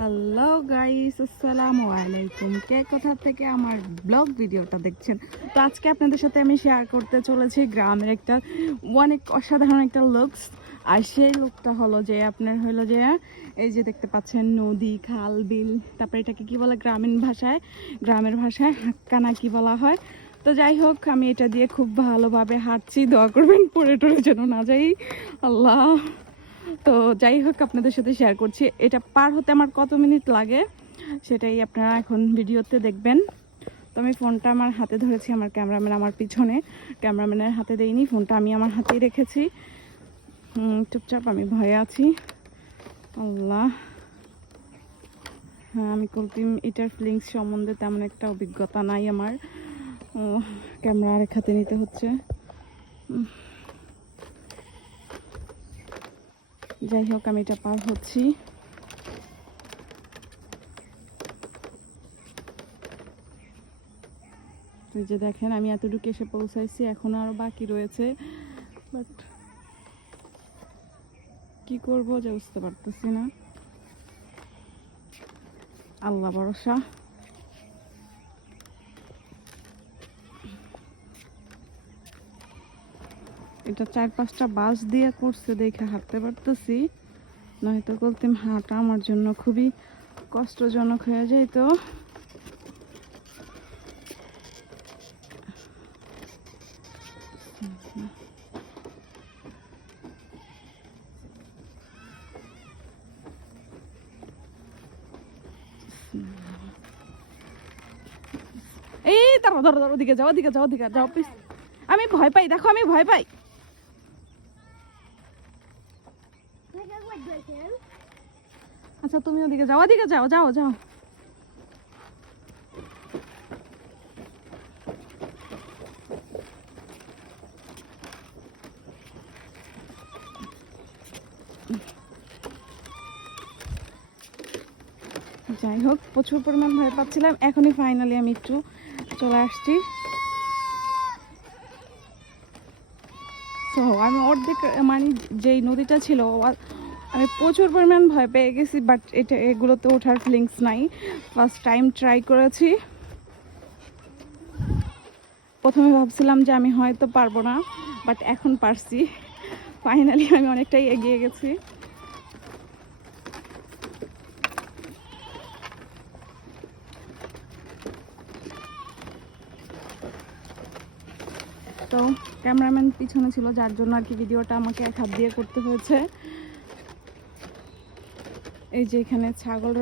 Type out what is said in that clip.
Hello guys, আসসালামু আলাইকুম। কে কোথা থেকে আমার ব্লগ ভিডিওটা দেখছেন? তো আজকে আপনাদের সাথে আমি শেয়ার করতে চলেছি গ্রামের একটা অনেক অসাধারণ একটা লুকস। আর সেই লুকটা হলো যে আপনার হলো যে এই যে দেখতে পাচ্ছেন নদী, খাল, বিল, তারপরে এটাকে কি বলে গ্রামের ভাষায় হাক্কানা কি বলা হয়। তো যাই হোক, আমি এটা দিয়ে খুব ভালোভাবে হাঁটছি, দোয়া করবেন পড়ে টরে যেন না যাই, আল্লাহ। তো যাই হোক, আপনাদের সাথে শেয়ার করছি এটা পার হতে আমার কত মিনিট লাগে সেটাই আপনারা এখন ভিডিওতে দেখবেন। তো আমি ফোনটা আমার হাতে ধরেছি, আমার ক্যামেরাম্যান আমার পিছনে, ক্যামেরাম্যানের হাতে দেইনি, ফোনটা আমি আমার হাতেই রেখেছি। চুপচাপ আমি ভয়ে আছি, আল্লাহ। হ্যাঁ, আমি কৃত্রিম এটার ফিলিংস সম্বন্ধে তেমন একটা অভিজ্ঞতা নাই আমার। ক্যামেরা আরেক হাতে নিতে হচ্ছে। যাই হোক, আমি এটা পার হচ্ছি। এই যে দেখেন, আমি এতটুকু এসে পৌঁছাইছি, এখন আরো বাকি রয়েছে, বাট কি করবো যে বুঝতে পারতেছি না, আল্লাহ ভরসা। এটা 4-5টা বাস দিয়ে করছে দেখে হাঁটতে পারতেছি, নয়তো কলতিম হাঁটা আমার জন্য খুবই কষ্টজনক হয়ে যায়। তো এই দাঁড়াও দাঁড়াও দাঁড়াও, ওদিকে যাও, ওদিকে যাও, ওদিকে যাও, প্লিজ। আমি ভয় পাই, দেখো আমি ভয় পাই। আচ্ছা, তুমি ওদিকে যাও, ওদিকে যাও, যাও যাও। যাই হোক, প্রচুর পরিমাণ ভয় পাচ্ছিলাম, এখনই ফাইনালি আমি একটু চলে আসছি। তো আমি অর্ধেক মানে যেই নদীটা ছিল আমি প্রচুর পরিমাণ ভয় পেয়ে গেছি, বাট এগুলোতে ওঠার ফিলিংস নাই। ফার্স্ট টাইম ট্রাই করেছি। প্রথমে ভাবছিলাম যে আমি হয়তো পারবো না, বাট এখন পারছি। ফাইনালি আমি অনেকটাই এগিয়ে গেছি। তো ক্যামেরাম্যান পিছনে ছিল, যার জন্য আর কি ভিডিওটা আমাকে এক হাত দিয়ে করতে হয়েছে। এই যে এখানে ছাগল